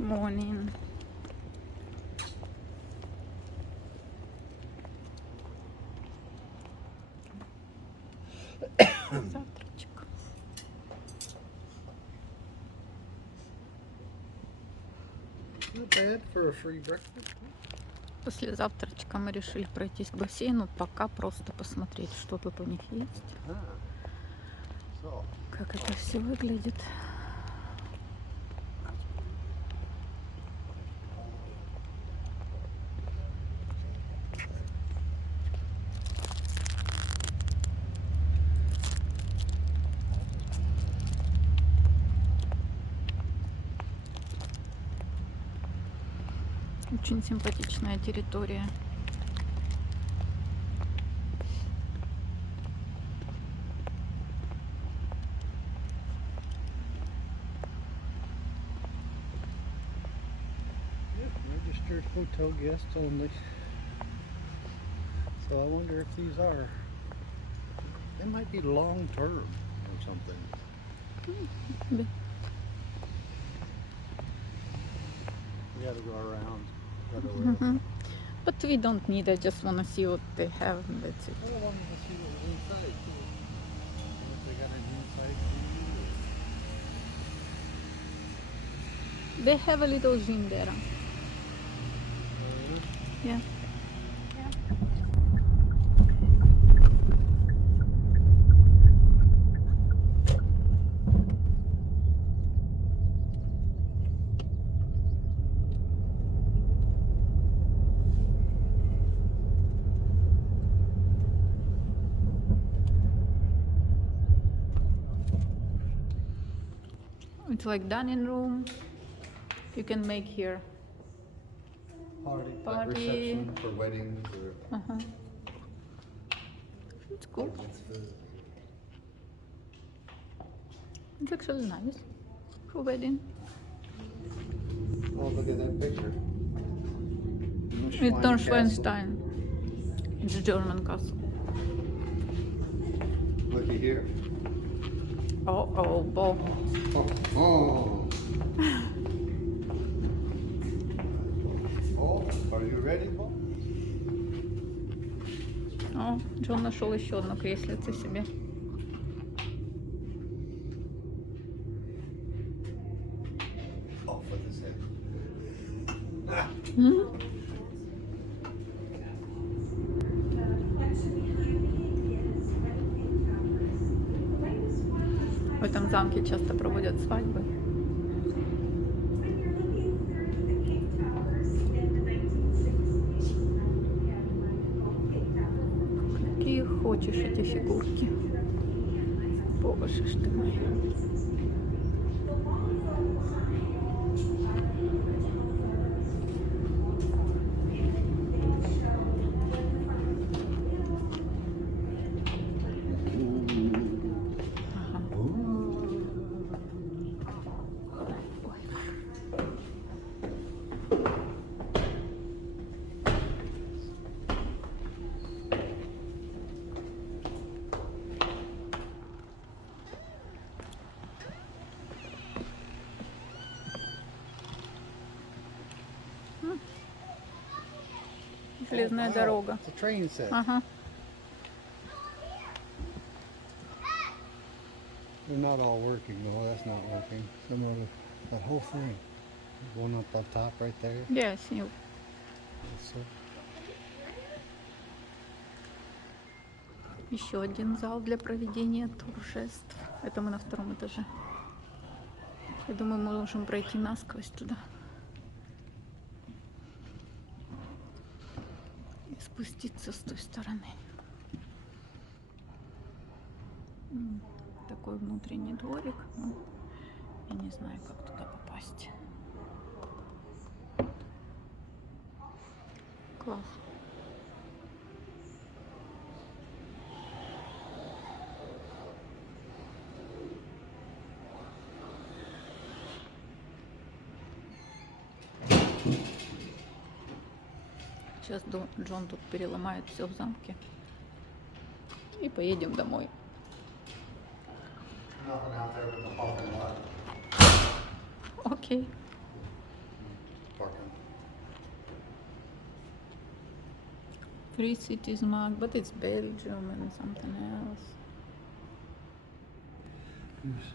Morning. Завтрачек. Not bad for a free breakfast. После завтрачка мы решили пройтись к бассейну, пока просто посмотреть, что тут у них есть, как это все выглядит. Очень симпатичная территория. Registered hotel guests only. So I wonder if these are. They might be long term or something. Yeah. We gotta go around. But we don't need. I just want to see what they have. And that's it. I wanted to see what was inside too. If they got any inside food. They have a little gym there. Yeah. It's like dining room. You can make here Party. Like Party. reception for weddings or. It's cool. It's actually nice for wedding. Oh, look at that picture. It's Neuschwanstein. It's a German castle. Looky here. Oh, Bo. Oh. Oh, are you ready, Bo? О, Джон нашел еще одно креслице себе. Oh, for this head. В этом замке часто проводят свадьбы. Какие хочешь эти фигурки. Боже ж ты мой. Железная дорога. It's a train set. Ага. They're not all working. No, that's not working. Some of that whole thing. One up on top right there. Я с ним. Еще один зал для проведения торжеств. Это мы на втором этаже. Я думаю, мы можем пройти насквозь туда. И спуститься с той стороны. Такой внутренний дворик. Ну, я не знаю, как туда попасть. Класс. Сейчас Джон тут переломает все в замке. И поедем домой. Окей. Three cities mark, but it's Belgium and something else. There's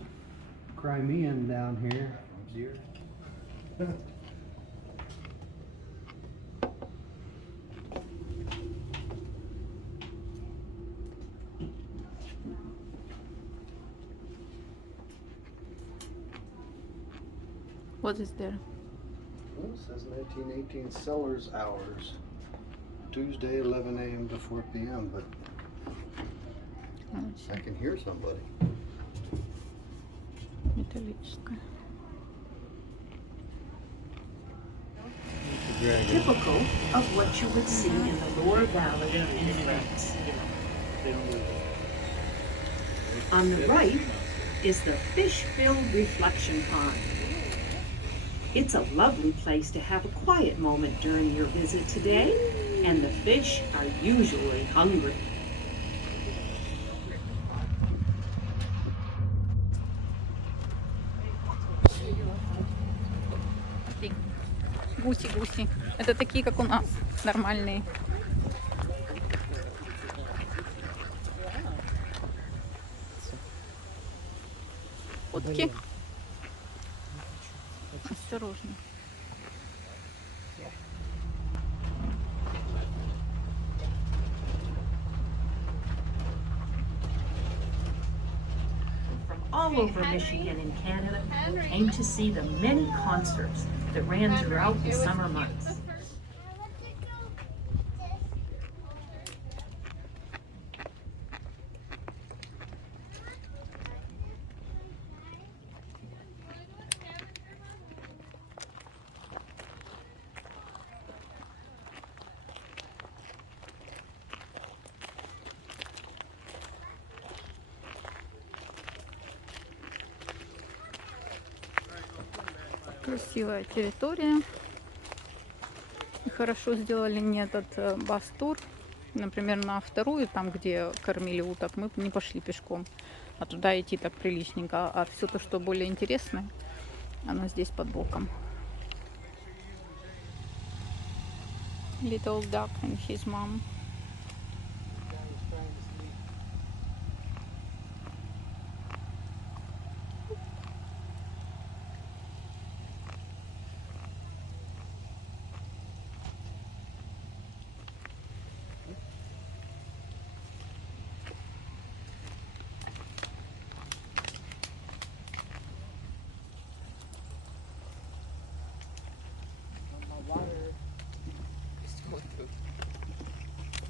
Crimean down here, dear. What is there? Well, it says 1918 sellers hours. Tuesday 11 a.m. to 4 p.m. But I can hear somebody. Металлическая. Typical of what you would see in the Loire Valley in France. On the right is the fish-filled reflection pond. It's a lovely place to have a quiet moment during your visit today, and the fish are usually hungry. Гуси. Это такие, как у нас, нормальные. Утки. Осторожно. From all over Michigan and Canada came to see the many concerts that ran throughout the summer months. Красивая территория. И хорошо сделали не этот бас-тур. Например, на вторую, там, где кормили уток, мы не пошли пешком. А туда идти так приличненько. А все то, что более интересное, оно здесь под боком. Little duck and his mom.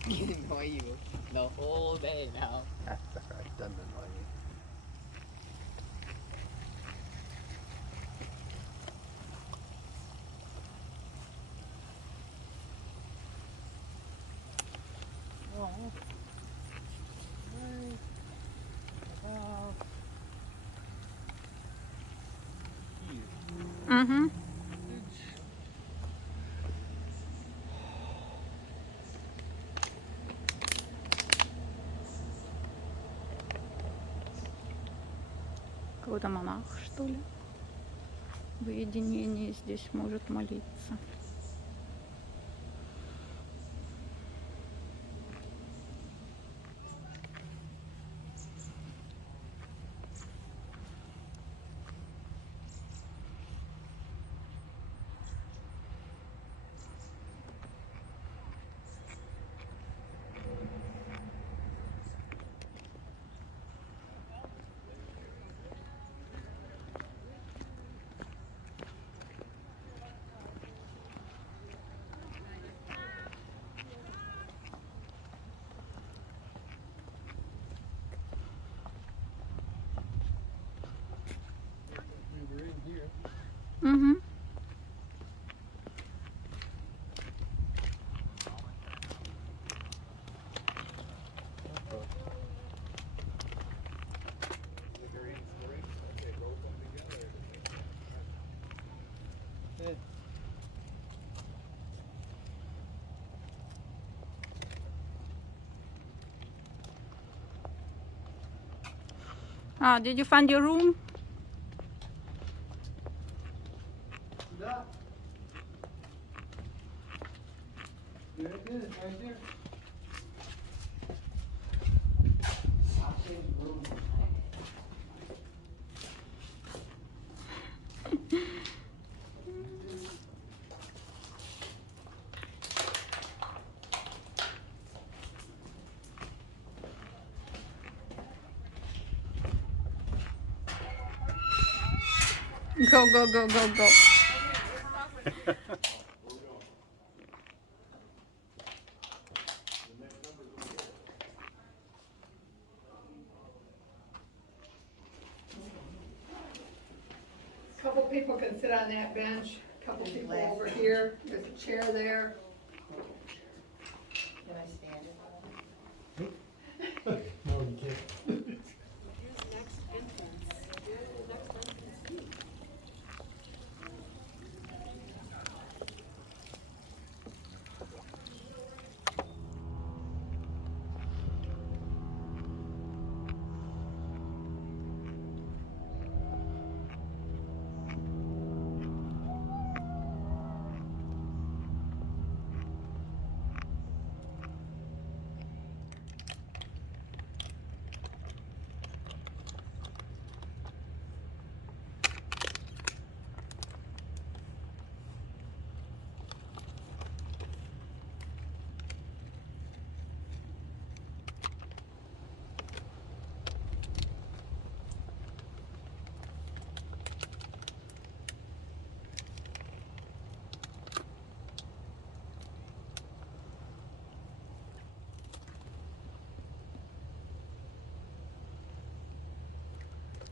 He annoy you the whole day now. That's right, doesn't annoy me. Угу. Какой-то монах, что ли? В уединении здесь может молиться. Угу. Ah, did you find your room? Yeah, it is, right there. Go, go, go, go, go. Couple people can sit on that bench, couple people over here, there's a chair there. Can I stand it?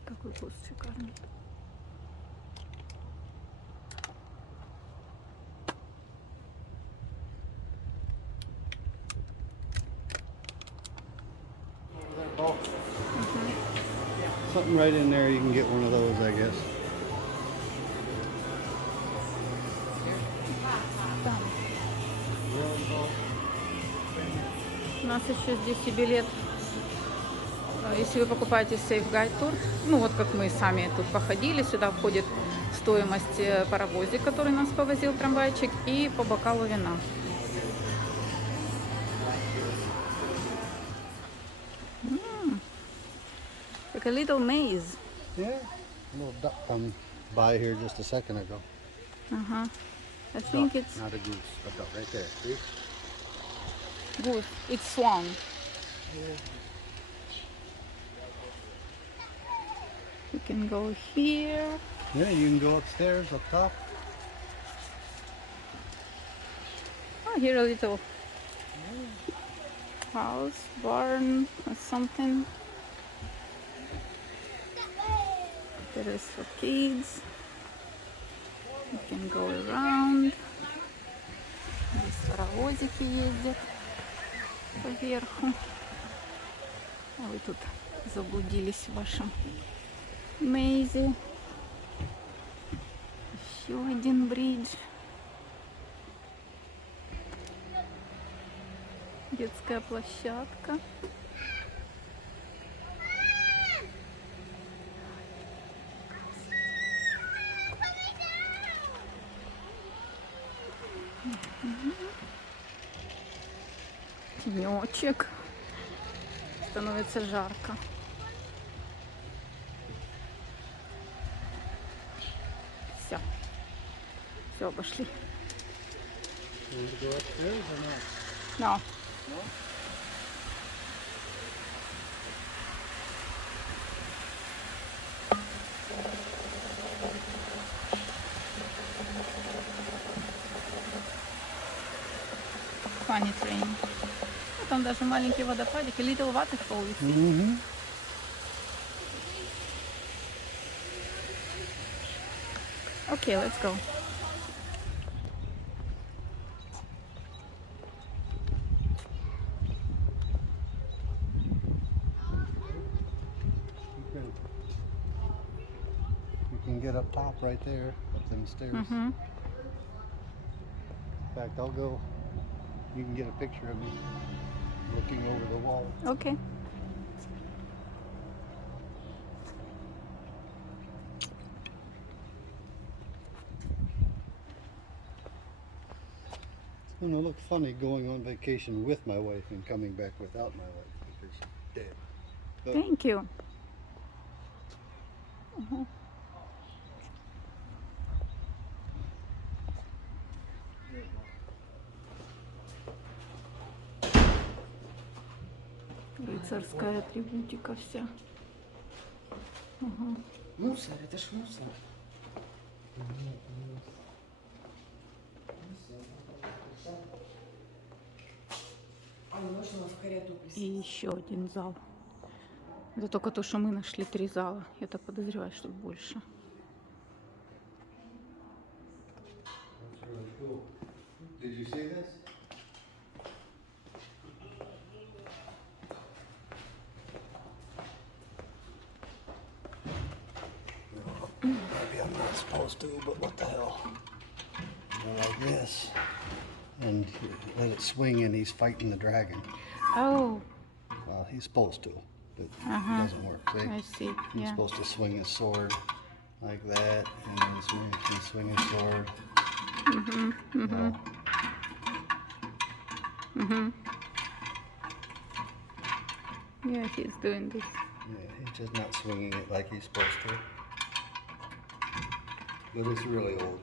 Какой куст шикарный. Something right in there, you can get one of those, I guess. Там. У нас еще здесь и билет. Если вы покупаете Safe Guide Tour, ну вот как мы сами тут походили, сюда входит стоимость паровозик, который нас повозил, трамвайчик, и по бокалу вина. Like a little maze. Yeah. A little duck come by here just a second ago. I think Duck, it's not a goose, a duck right there. See? good. It's swan. We can go here. Yeah, you can go upstairs, up top. Oh, here a little house, barn, or something. There is for kids. You can go around. Здесь паровозики ездят поверху. А вы тут заблудились в вашем мейзе. Еще один бридж. Детская площадка. Тенечек. Становится жарко. Все. Все, обошли. No. Funny train. Ну, там даже маленький водопадик и little waterfall. Mm-hmm. Okay, let's go. You can get up top right there, up them stairs. Mm-hmm. In fact, I'll go. You can get a picture of me looking over the wall. Okay. It's going to look funny going on vacation with my wife and coming back without my wife because she's dead. So, Thank you. Uh-huh. Рыцарская атрибутика вся. Ага. Мусор, это ж мусор. И еще один зал. Это только то, что мы нашли 3 зала. Я так подозреваю, что больше. That's really cool. Did you see this? Maybe I'm not supposed to, but what the hell? Go like this, and let it swing, and he's fighting the dragon. Oh, Well, he's supposed to, but Uh-huh. it doesn't work. See? I see. He's Yeah. supposed to swing his sword like that, and then swing his sword. Well, Yeah, he's doing this. yeah, he's just not swinging it like he's supposed to. But it's really old.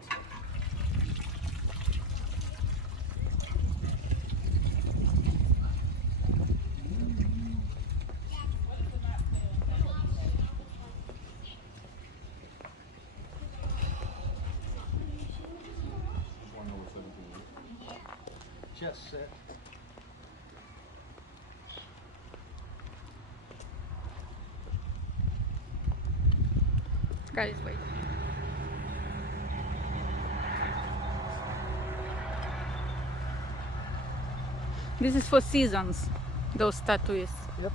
Just set. Guys, wait. This is for seasons, those statues. Yep.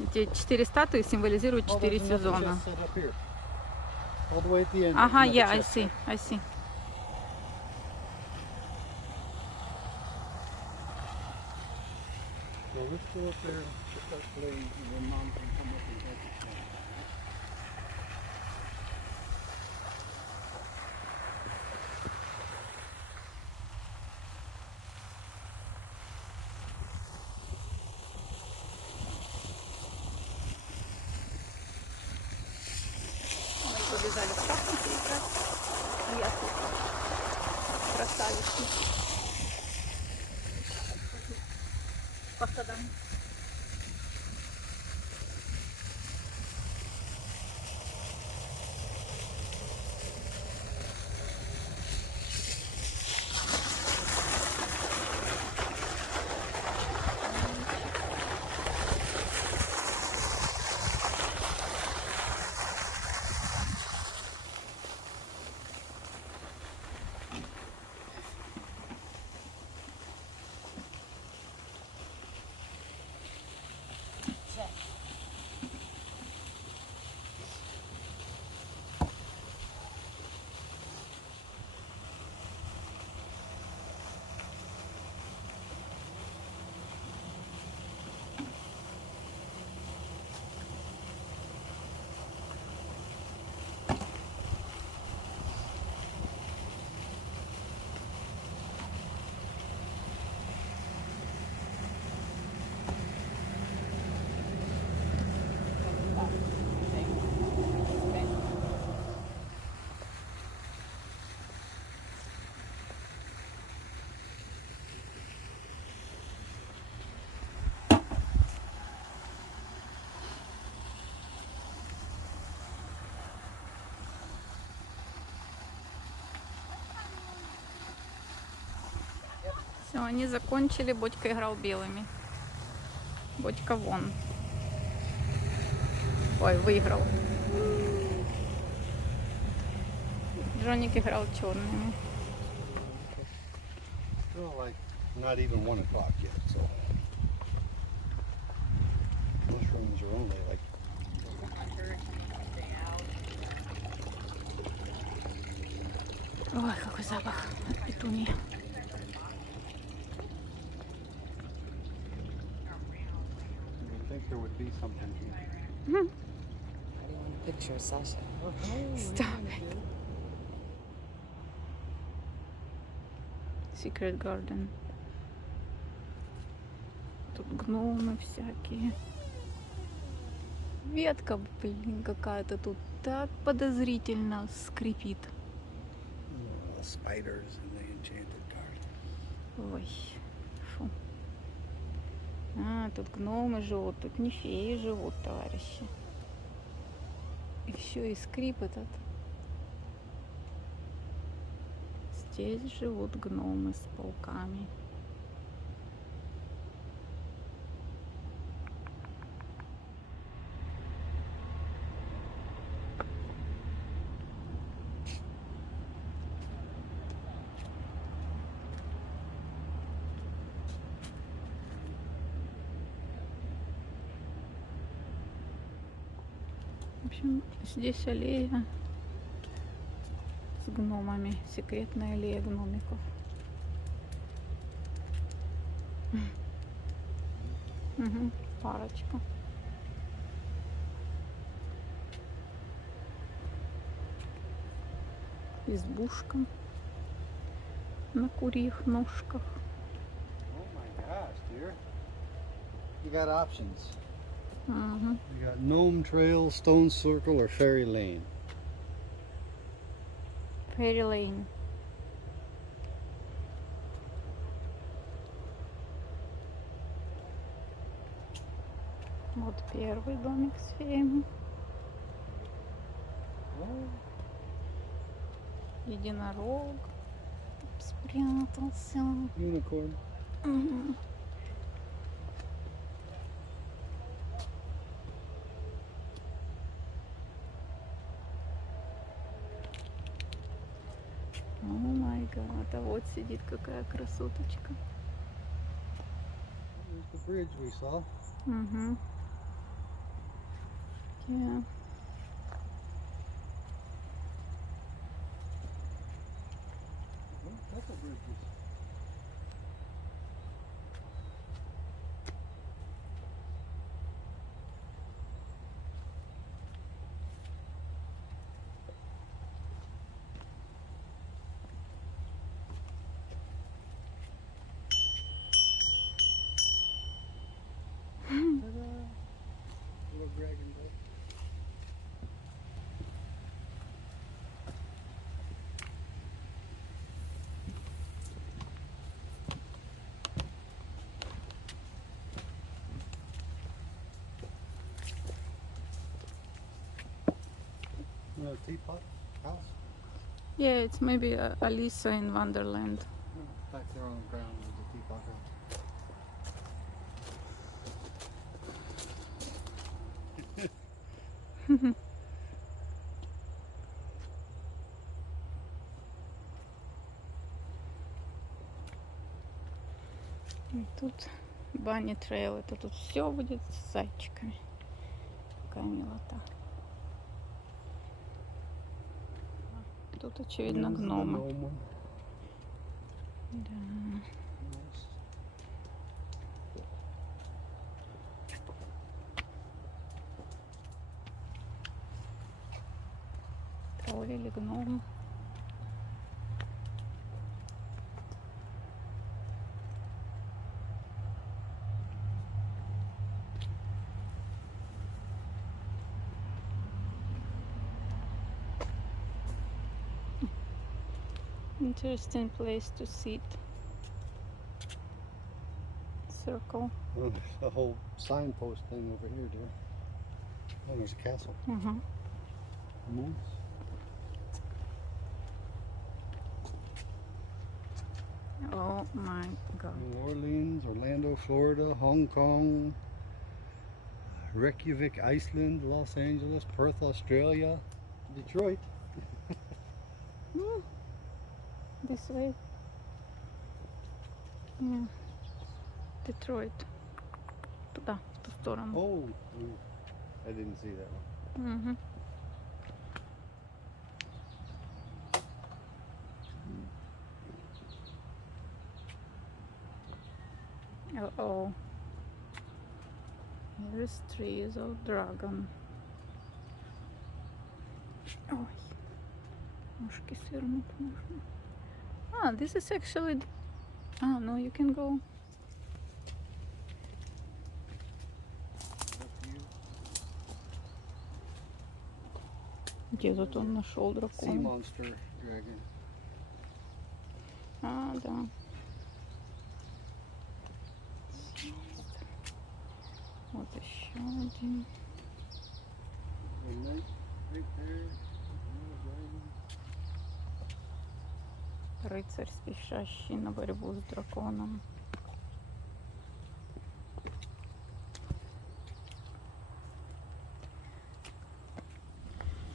Эти 4 статуи символизируют 4 сезона. All the way at the end. Ага, there's yeah, another I chest see, set. I see. Well, let's go up there and start playing, and then Mom can come up and help us. Мы побежали в шахматы играть. А я тут красавица. По садам. Все, они закончили, Бодька играл белыми. Бодька вон. Ой, выиграл. Джоник играл черными. Well, like, not even 1 o'clock yet, so. Mushrooms are only like. Ой, какой запах от петунии. You'd think there would be something here. How do you want to picture Sasha? Stop it. Secret Garden. Тут гномы всякие. Ветка, блин, какая-то тут так подозрительно скрипит. Spiders in the enchanted garden. Ой, фу. А, тут гномы живут, тут не феи живут, товарищи. Еще и скрип этот. Здесь живут гномы с пауками. В общем, здесь аллея с гномами, секретная аллея гномиков. Угу, парочка. Избушка на курьих ножках. Oh my gosh, dear. You got options. Угу. You got Gnome Trail, Stone Circle, or Fairy Lane. Fairy Lane. Вот первый домик с феями. Единорог спрятался. Unicorn. Мгм. О май гад, а вот сидит какая красоточка. There's the bridge we saw. Угу. Yeah. Oh, couple bridges. Ta-da! Little dragon boat. Teapot house? Yeah, it's maybe Alisa in Wonderland. No, back there on the ground is the teapot house. И тут Bunny Trail. Это тут все будет с зайчиками. Какая милота. Тут, очевидно, There's the гномы. gnome one. Да. Yes. Троллили гном. Interesting place to sit. Circle. Oh, there's a whole signpost thing over here, dear. Oh, there's a castle. Угу. Nice. Oh my god. New Orleans, Orlando, Florida, Hong Kong, Reykjavik, Iceland, Los Angeles, Perth, Australia, Detroit. This way. Yeah. Detroit. Туда, в ту сторону. Oh, I didn't see that one. Угу. Uh-oh. Here is trees of dragon. Ой. Ножки свернуть можно. Ah, this is actually... Ah, no, you can go. Где тут он нашел Sea дракона? monster dragon. А, да. Вот еще один. And night Рыцарь, спешащий на борьбу с драконом.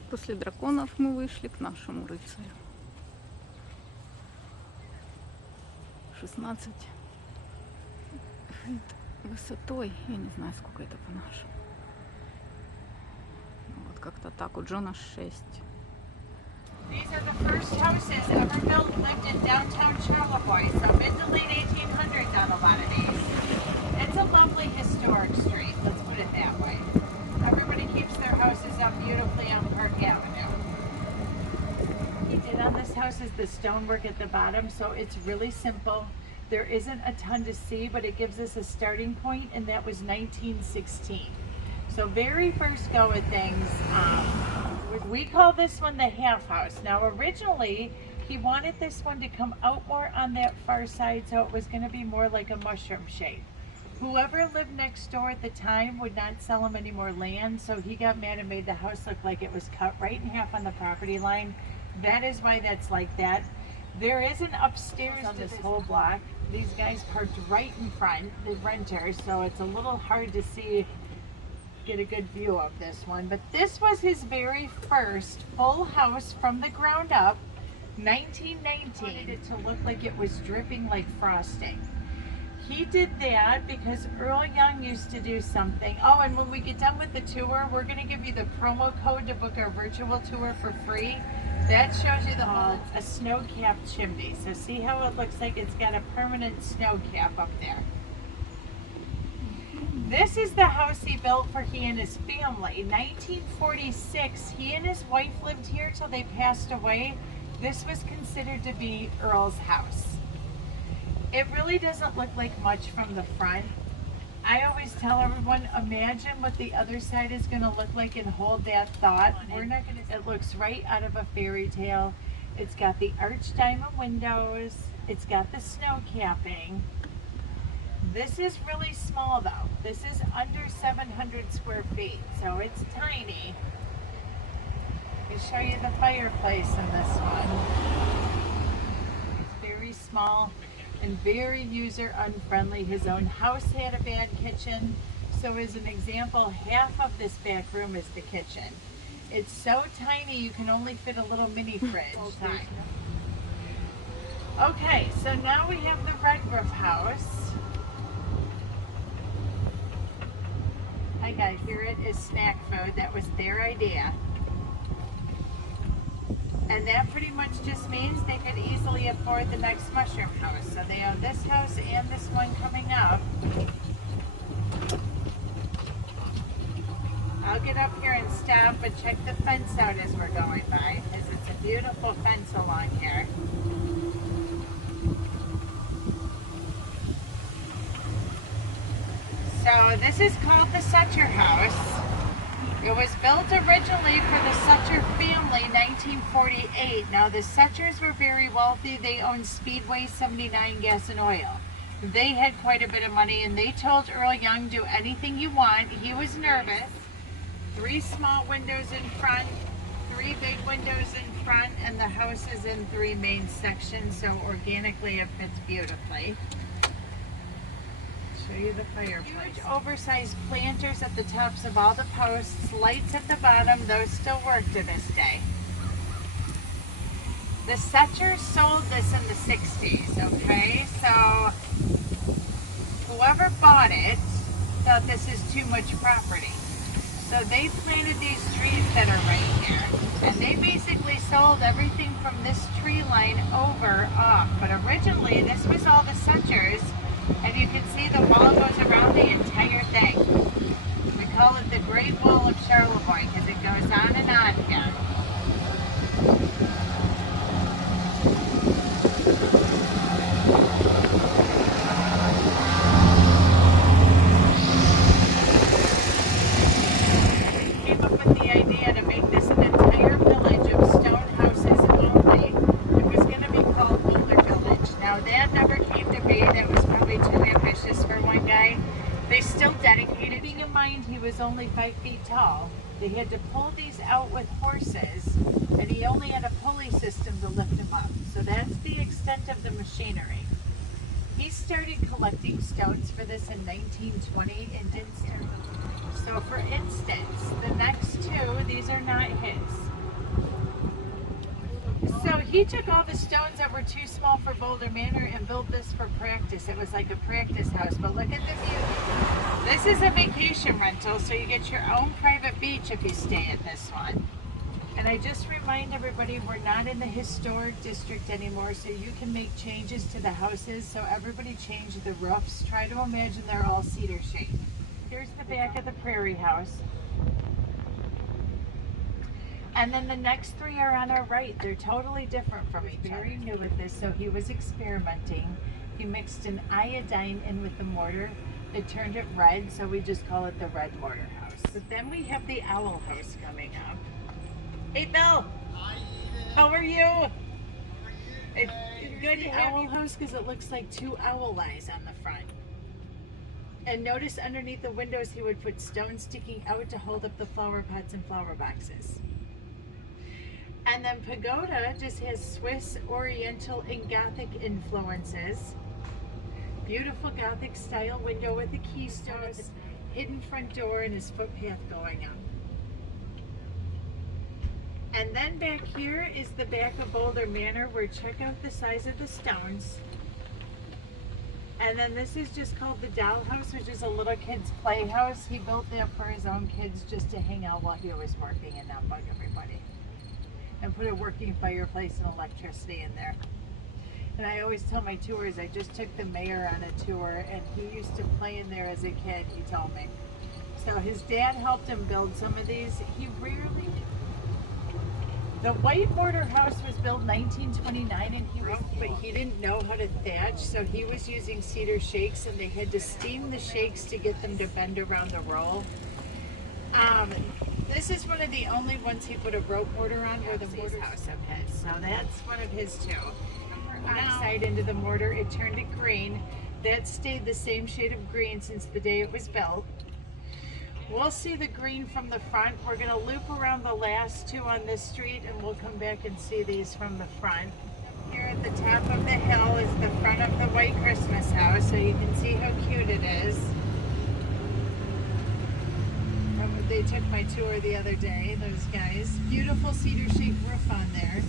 После драконов мы вышли к нашему рыцарю. 16 фут высотой. Я не знаю, сколько это по-нашему. Вот как-то так. У Джона 6. These are the first houses ever built lived in downtown Charlevo, so mid to late 1800s on a lot of these. It's a lovely historic street, let's put it that way. Everybody keeps their houses up beautifully on Park Avenue. What he did on this house is the stonework at the bottom, so it's really simple. There isn't a ton to see, but it gives us a starting point, and that was 1916. So very first go at things. We call this one the half house. Now originally he wanted this one to come out more on that far side, so it was going to be more like a mushroom shape. Whoever lived next door at the time would not sell him any more land, so he got mad and made the house look like it was cut right in half on the property line. That is why that's like that. There is an upstairs on this whole block. These guys parked right in front, the renters, so it's a little hard to see, get a good view of this one. But this was his very first full house from the ground up, 1919. He wanted it to look like it was dripping like frosting. He did that because Earl Young used to do something. Oh, and when we get done with the tour, we're going to give you the promo code to book our virtual tour for free. That shows you the whole, a snow-capped chimney. So see how it looks like it's got a permanent snow cap up there. This is the house he built for he and his family. 1946, he and his wife lived here till they passed away. This was considered to be Earl's house. It really doesn't look like much from the front. I always tell everyone, imagine what the other side is going to look like and hold that thought. We're not going to. It looks right out of a fairy tale. It's got the arched diamond windows. It's got the snow capping. This is really small though. This is under 700 square feet, so it's tiny. I'll show you the fireplace in this one. It's very small and very user unfriendly. His own house had a bad kitchen. So as an example, half of this back room is the kitchen. It's so tiny you can only fit a little mini fridge. Okay, so now we have the red roof house. Hi guys, here it is snack food. That was their idea. And that pretty much just means they could easily afford the next mushroom house. So they own this house and this one coming up. I'll get up here and stop and check the fence out as we're going by, because it's a beautiful fence along here. So this is called the Sutcher House. It was built originally for the Sutcher family, 1948. Now the Sutchers were very wealthy. They owned Speedway 79 Gas and Oil. They had quite a bit of money, and they told Earl Young, do anything you want. He was nervous. 3 small windows in front, 3 big windows in front, and the house is in 3 main sections, so organically it fits beautifully. Show you the fireplace. Huge oversized planters at the tops of all the posts, lights at the bottom, those still work to this day. The Sutchers sold this in the 60s, okay? So whoever bought it thought this is too much property. So they planted these trees that are right here, and they basically sold everything from this tree line over off. But originally this was all the Sutchers. And you can see the wall goes around the entire thing. We call it the Great Wall of Charlevoix because it goes on and on here. We came up with the idea to make this an entire village of stone houses only. It was going to be called Boulder Village. Now that never came to be. That was probably too ambitious for one guy. They still dedicated. Keeping in mind he was only 5 feet tall. They had to pull these out with horses, and he only had a pulley system to lift him up. So that's the extent of the machinery. He started collecting stones for this in 1920 and didn't start. So for instance, the next two, these are not his. So he took all the stones that were too small for Boulder Manor and built this for practice. It was like a practice house, but look at the view. This is a vacation rental, so you get your own private beach if you stay at this one. And I just remind everybody, we're not in the historic district anymore, so you can make changes to the houses. So everybody changed the roofs. Try to imagine they're all cedar shaped. Here's the back of the prairie house. And then the next three are on our right. They're totally different from each other. Very new with this, so he was experimenting. He mixed an iodine in with the mortar. It turned it red, so we just call it the red mortar house. But then we have the owl house coming up. Hey Bill! How are you? It's good to have you. Owl house because it looks like two owl eyes on the front. And notice underneath the windows he would put stones sticking out to hold up the flower pots and flower boxes. And then Pagoda just has Swiss, Oriental, and Gothic influences. Beautiful Gothic style window with a keystone, hidden front door, and his footpath going up. And then back here is the back of Boulder Manor, where check out the size of the stones. And then this is just called the dollhouse, which is a little kid's playhouse. He built that for his own kids just to hang out while he was working and not bug everybody. And put a working fireplace and electricity in there. And I always tell my tours, I just took the mayor on a tour and he used to play in there as a kid, he told me. So his dad helped him build some of these. He rarely did. The white mortar house was built 1929 and but he didn't know how to thatch, so he was using cedar shakes and they had to steam the shakes to get them to bend around the roll. This is one of the only ones he put a rope mortar on where the mortar house of his. So that's one of his too. Backside into the mortar, it turned it green. That stayed the same shade of green since the day it was built. We'll see the green from the front. We're going to loop around the last two on this street and we'll come back and see these from the front. Here at the top of the hill is the front of the white Christmas house, so you can see how cute it is. They took my tour the other day, those guys. Beautiful cedar shaped roof on there.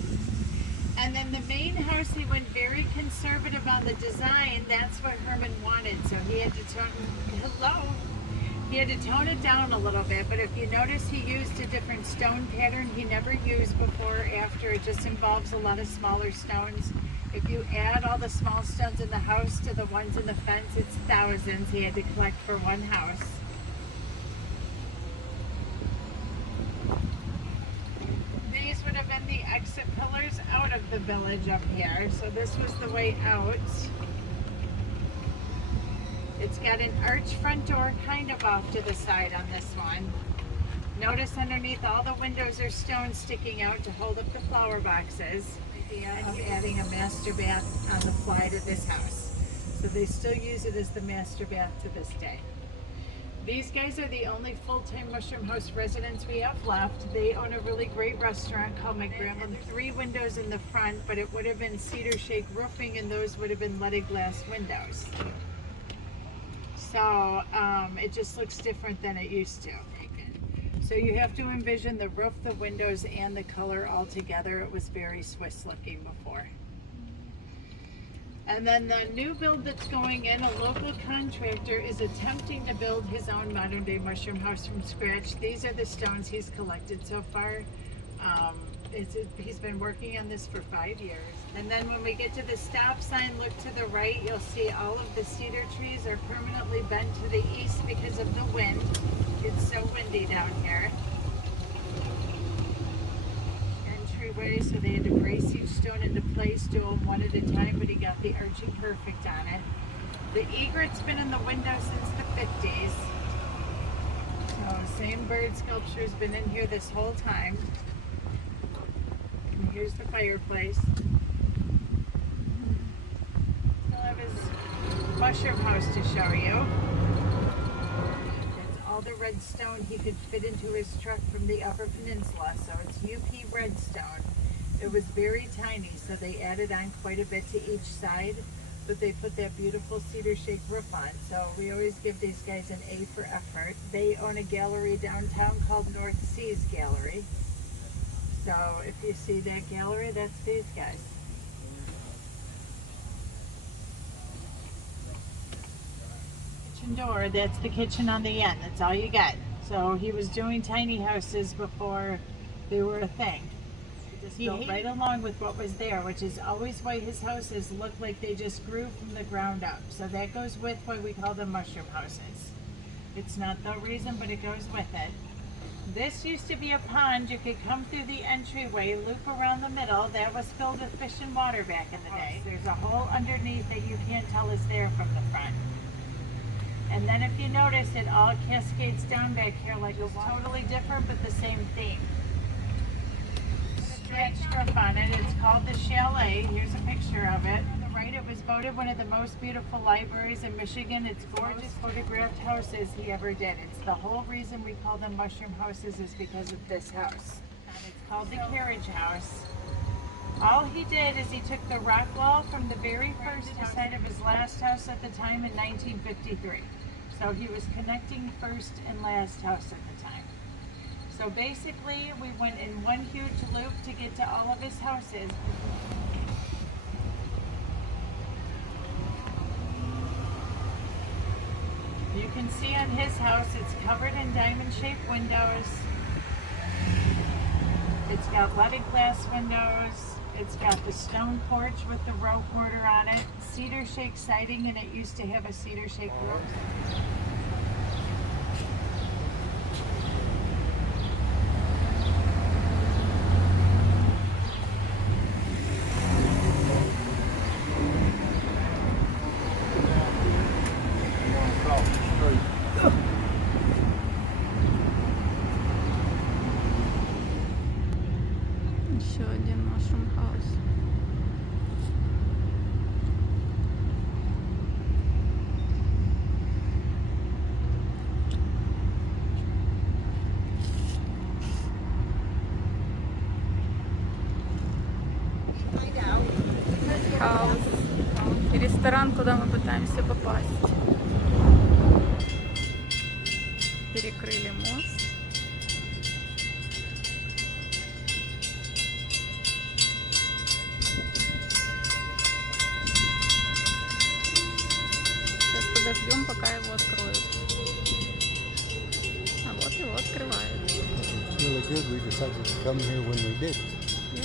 And then the main house, he went very conservative on the design. That's what Herman wanted, so he had to tone it down a little bit, but if you notice he used a different stone pattern he never used before or after. It just involves a lot of smaller stones. If you add all the small stones in the house to the ones in the fence, it's thousands he had to collect for one house. These would have been the exit pillars out of the village up here, so this was the way out. It's got an arch front door kind of off to the side on this one. Notice underneath all the windows are stones sticking out to hold up the flower boxes. Of adding a master bath on the fly to this house. So they still use it as the master bath to this day. These guys are the only full-time Mushroom House residents we have left. They own a really great restaurant called My Grandma. 3 windows in the front, but it would have been cedar-shake roofing and those would have been leaded glass windows. So it just looks different than it used to. So you have to envision the roof, the windows, and the color all together. It was very Swiss looking before. And then the new build that's going in, a local contractor is attempting to build his own modern day mushroom house from scratch. These are the stones he's collected so far. He's been working on this for 5 years. And then when we get to the stop sign, look to the right, you'll see all of the cedar trees are permanently bent to the east because of the wind. It's so windy down here. Entryway, so they had to brace each stone into place, do them one at a time, but he got the arching perfect on it. The egret's been in the window since the 50s. So same bird sculpture's been in here this whole time. And here's the fireplace. He'll have his mushroom house to show you. That's all the redstone he could fit into his truck from the Upper Peninsula, so it's UP redstone. It was very tiny, so they added on quite a bit to each side, but they put that beautiful cedar shake roof on, so we always give these guys an A for effort. They own a gallery downtown called North Seas Gallery. So if you see that gallery, that's these guys. Kitchen door, that's the kitchen on the end. That's all you got. So he was doing tiny houses before they were a thing. He built right along with what was there, which is always why his houses look like they just grew from the ground up. So that goes with why we call them mushroom houses. It's not the reason, but it goes with it. This used to be a pond. You could come through the entryway, loop around the middle. That was filled with fish and water back in the day. There's a hole underneath that you can't tell is there from the front. And then if you notice, it all cascades down back here like it's totally different but the same theme. Stretched roof on it. It's called the Chalet. Here's a picture of it. On the right, it was voted one of the most beautiful libraries in Michigan. It's gorgeous photographed houses he ever did. It's the whole reason we call them mushroom houses is because of this house. And it's called the Carriage House. All he did is he took the rock wall from the very first side of his last house at the time in 1953. So he was connecting first and last house at the time. So basically, we went in one huge loop to get to all of his houses. You can see on his house, it's covered in diamond-shaped windows. It's got leaded glass windows. It's got the stone porch with the rope mortar on it. Cedar shake siding, and it used to have a cedar shake roof. Еще один mushroom house. Хаус. И ресторан, куда мы пытаемся попасть. Перекрыли мост. Сейчас подождем, пока его откроют. А вот его открывают. It's really good we decided to come here when we did. Yeah.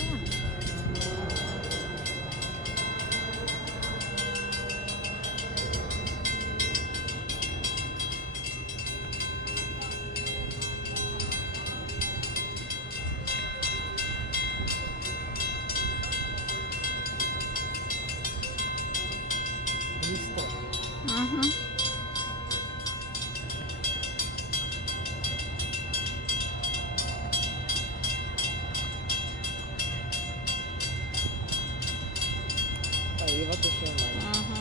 Угу. Llévate su mano. Угу.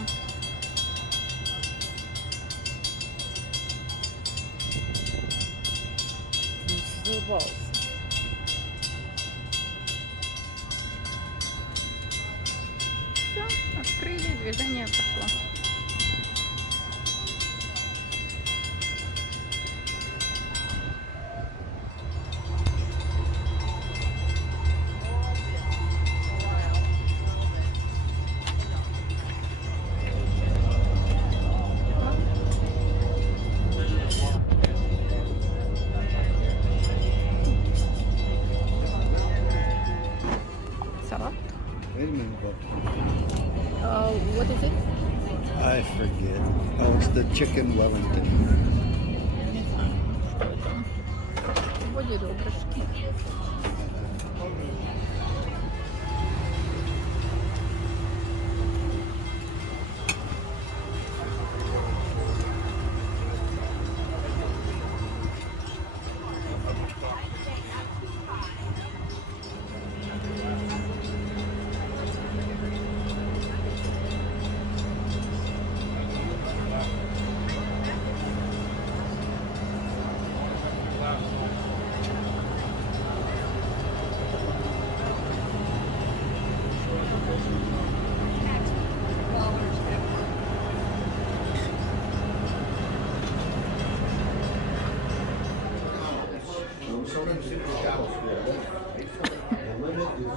Snowballs. Все, открыли, движение пошло. Салат. Wait a minute, but What is it? I forget. Oh, it's the chicken Wellington. Я не знаю, что это. Вроде ребрышки.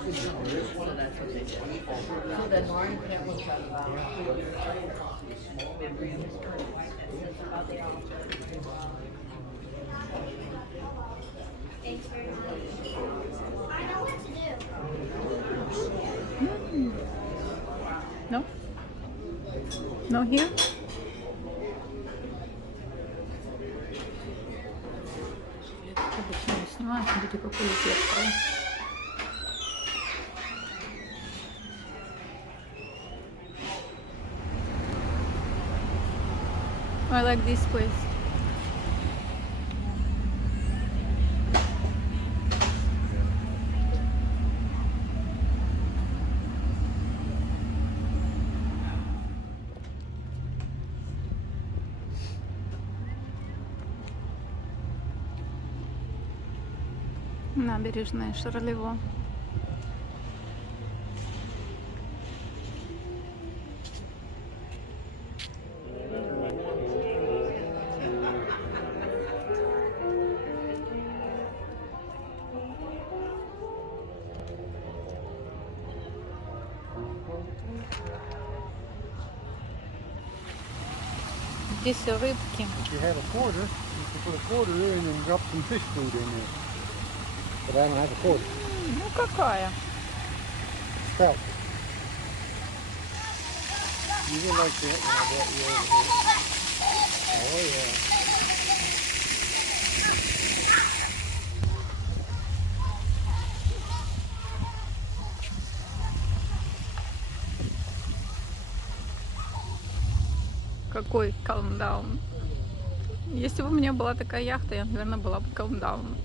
So that's what they did. So then Lauren put one shot about memory of his friends. That's about the altar. Thanks very much. I know what to do. No? No here? Обычно не снимаю, смотрите, какое зеркало. I like this place. Набережная Шарлево. Здесь рыбки. If you had a quarter, you could put a quarter in and drop some fish food in there. But I don't have a quarter. Ну какая? Trout. You would like that when I brought you over here. Oh yeah. Какой calm down. Если бы у меня была такая яхта, я, наверное, была бы calm down.